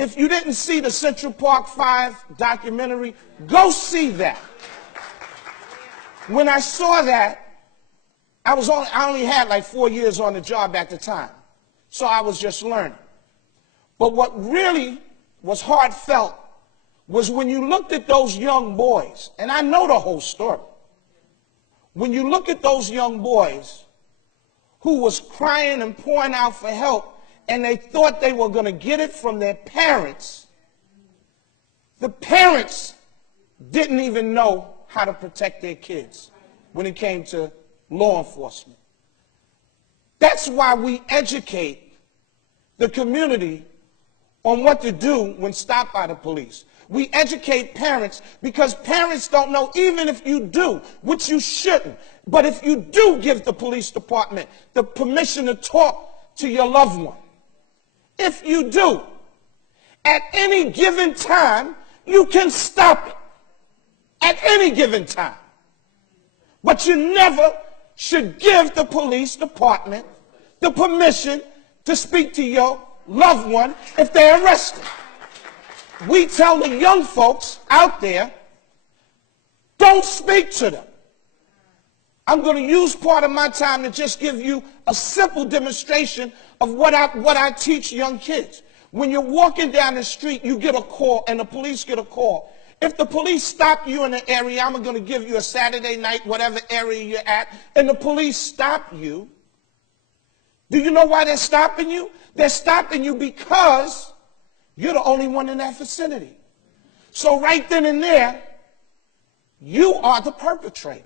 If you didn't see the Central Park 5 documentary, go see that. When I saw that, I only had like 4 years on the job at the time, so I was just learning. But what really was heartfelt was when you looked at those young boys, and I know the whole story. When you look at those young boys who was crying and pouring out for help, and they thought they were going to get it from their parents, the parents didn't even know how to protect their kids when it came to law enforcement. That's why we educate the community on what to do when stopped by the police. We educate parents because parents don't know, even if you do, which you shouldn't, but if you do give the police department the permission to talk to your loved one, if you do, at any given time, you can stop it. At any given time. But you never should give the police department the permission to speak to your loved one if they're arrested. We tell the young folks out there, don't speak to them. I'm going to use part of my time to just give you a simple demonstration of what I teach young kids. When you're walking down the street, you get a call, and the police get a call. If the police stop you in an area, I'm going to give you a Saturday night, whatever area you're at, and the police stop you, do you know why they're stopping you? They're stopping you because you're the only one in that vicinity. So right then and there, you are the perpetrator.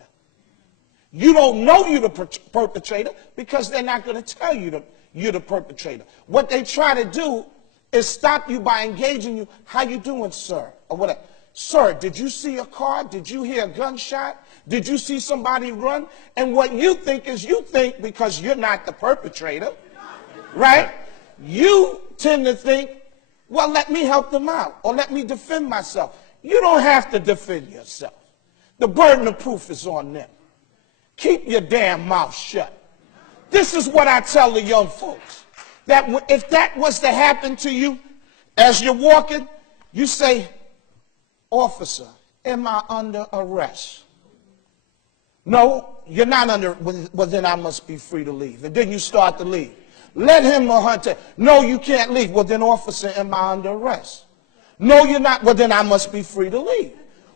You don't know you're the perpetrator because they're not going to tell you you're the perpetrator. What they try to do is stop you by engaging you. How you doing, sir? Or whatever. Sir, did you see a car? Did you hear a gunshot? Did you see somebody run? And what you think is, you think because you're not the perpetrator, right? You tend to think, well, let me help them out, or let me defend myself. You don't have to defend yourself. The burden of proof is on them. Keep your damn mouth shut. This is what I tell the young folks, that if that was to happen to you as you're walking, you say, officer, am I under arrest? No, you're not under, well then I must be free to leave. And then you start to leave. Let him or her tell, no, you can't leave. Well then, officer, am I under arrest? No, you're not. Well then I must be free to leave.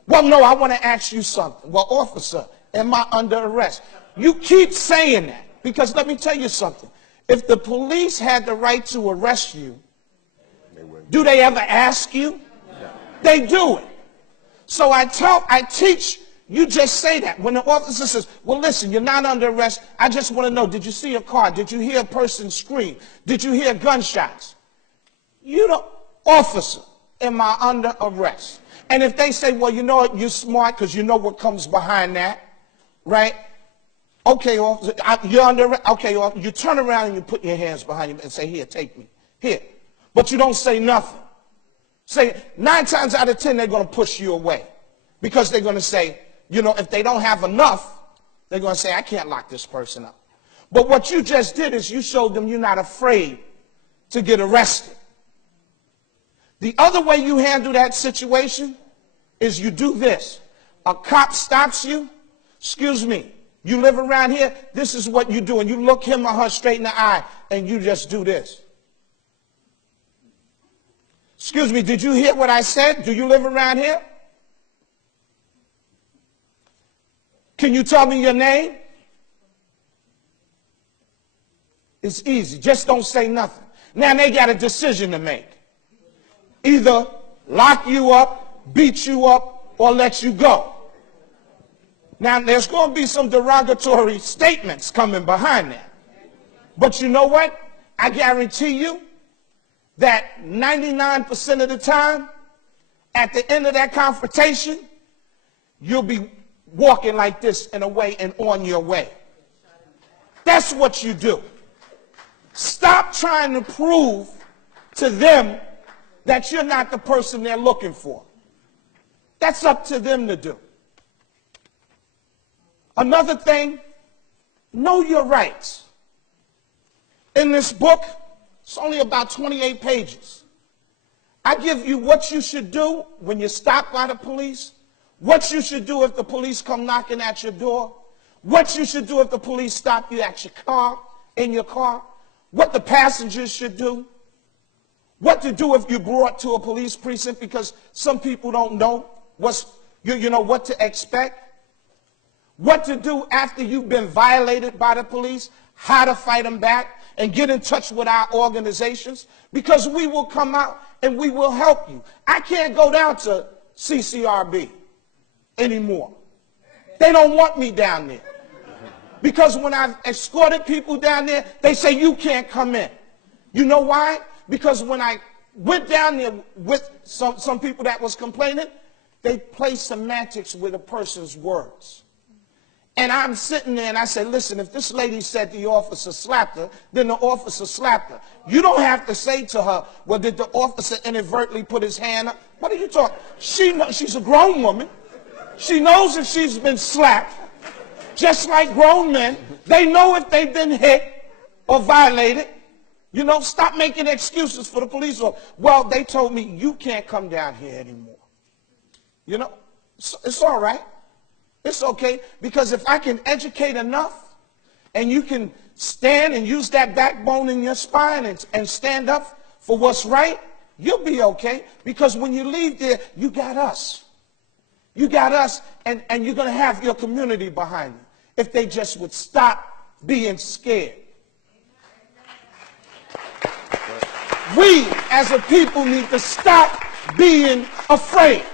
Well, no, I want to ask you something. Well, officer, am I under arrest? You keep saying that because let me tell you something. If the police had the right to arrest you, do they ever ask you? No. They do it. So I teach, you just say that. When the officer says, well, listen, you're not under arrest. I just want to know, did you see a car? Did you hear a person scream? Did you hear gunshots? You don't, officer, am I under arrest? And if they say, well, you know what, you're smart because you know what comes behind that, right? Okay, officer, you're under arrest. Okay, officer, you turn around and you put your hands behind you and say, here, take me. Here. But you don't say nothing. Say, 9 times out of 10, they're going to push you away. Because they're going to say, you know, if they don't have enough, they're going to say, I can't lock this person up. But what you just did is you showed them you're not afraid to get arrested. The other way you handle that situation is you do this. A cop stops you. Excuse me, you live around here? This is what you do. And you look him or her straight in the eye and you just do this. Excuse me, did you hear what I said? Do you live around here? Can you tell me your name? It's easy. Just don't say nothing. Now they got a decision to make. Either lock you up, beat you up, or let you go. Now there's going to be some derogatory statements coming behind that. But you know what? I guarantee you that 99% of the time, at the end of that confrontation, you'll be walking like this in a way and on your way. That's what you do. Stop trying to prove to them that you're not the person they're looking for. That's up to them to do. Another thing, know your rights. In this book, it's only about 28 pages. I give you what you should do when you're stopped by the police, what you should do if the police come knocking at your door, what you should do if the police stop you at your car, in your car, what the passengers should do, what to do if you're brought to a police precinct, because some people don't know what to expect, what to do after you've been violated by the police, how to fight them back, and get in touch with our organizations, because we will come out and we will help you. I can't go down to CCRB anymore. They don't want me down there. Because when I've escorted people down there, they say, you can't come in. You know why? Because when I went down there with some people that was complaining, they play semantics with a person's words. And I'm sitting there and I said, listen, if this lady said the officer slapped her, then the officer slapped her. You don't have to say to her, well, did the officer inadvertently put his hand up? What are you talking? She's a grown woman. She knows if she's been slapped. Just like grown men, they know if they've been hit or violated. You know, stop making excuses for the police. Well, they told me you can't come down here anymore. You know, it's all right. It's okay, because if I can educate enough and you can stand and use that backbone in your spine and stand up for what's right, you'll be okay, because when you leave there, you got us. You got us, and you're going to have your community behind you if they just would stop being scared. We, as a people, need to stop being afraid.